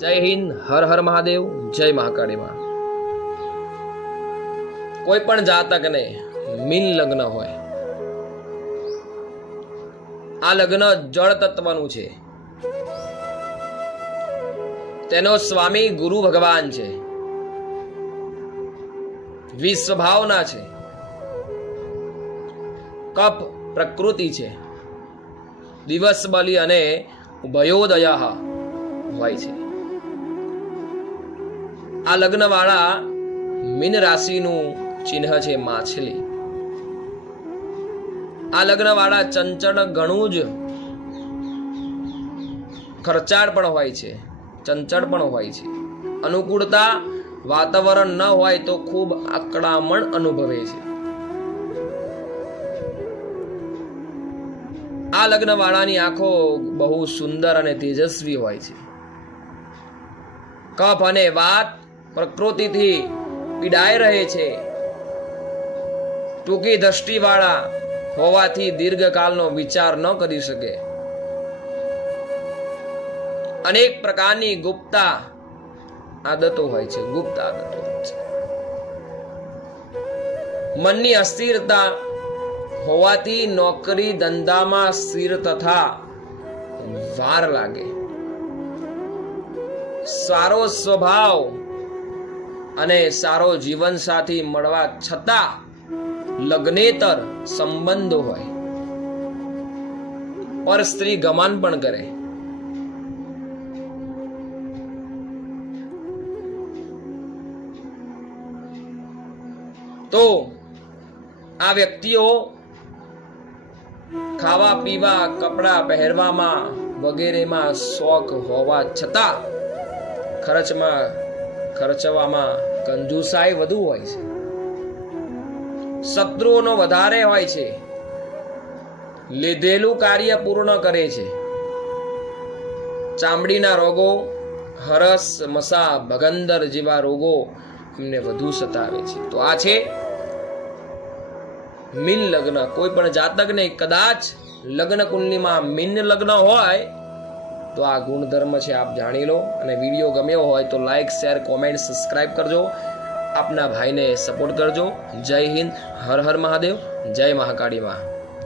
જય હિન્દ, હર હર મહાદેવ, જય મહાકાળી માં. કોઈ પણ જાતકને મીન લગ્ન હોય, આ લગ્ન જળ તત્વનું છે. તેનો સ્વામી ગુરુ ભગવાન છે. વિશ્વભાવના છે. કપ પ્રકૃતિ છે. દિવસ બલી અને ભયોદયા હોય છે. આ લગ્નવાળા મીન રાશિનું ચિહ્ન છે માછલી. આ લગ્નવાળા ચંચળ ઘણું જ ખર્ચાળ પણ હોય છે, ચંચળ પણ હોય છે. અનુકૂળતા વાતાવરણ ન હોય તો ખૂબ આકડામણ અનુભવે છે. આ લગ્નવાળાની આંખો બહુ સુંદર અને તેજસ્વી હોય છે. કફ અને વાત પ્રકૃતિથી પીડાઈ રહે છે. ટૂંકી દ્રષ્ટિવાળા હોવાથી દીર્ઘકાલનો વિચાર ન કરી શકે. અનેક પ્રકારની ગુપ્તા આદતો હોય છે. ગુપ્ત આદતો હોય છે. મનની અસ્થિરતા હોવાથી નોકરી ધંધામાં સ્થિર તથા વાર લાગે. સારો સ્વભાવ અને સારો જીવનસાથી મળવા છતાં લગ્નેતર સંબંધો હોય. પર સ્ત્રી ગમાન પણ કરે. તો આ વ્યક્તિઓ ખાવા, પીવા, કપડા પહેરવામાં વગેરેમાં શોખ હોવા છતાં ખર્ચમાં ખર્ચવામાં કંજુસાઈ વધુ હોય છે. શત્રુઓનો વધારે હોય છે. લીધેલું કાર્ય પૂર્ણ કરે છે. ચામડીના રોગો, હરસ, મસા, ભગંદર જેવા રોગો એમને વધુ સતાવે છે. તો આ છે મીન લગ્ન. કોઈ પણ જાતકને કદાચ લગ્ન કુંડલીમાં મીન લગ્ન હોય તો આ ગુણધર્મ છે, આપ જાણી લો. અને વીડિયો ગમ્યો હોય તો લાઈક શેર કોમેન્ટ સબસ્ક્રાઈબ કરજો. આપના ભાઈને સપોર્ટ કરજો. જય હિન્દ, હર હર મહાદેવ, જય મહાકાળી માં.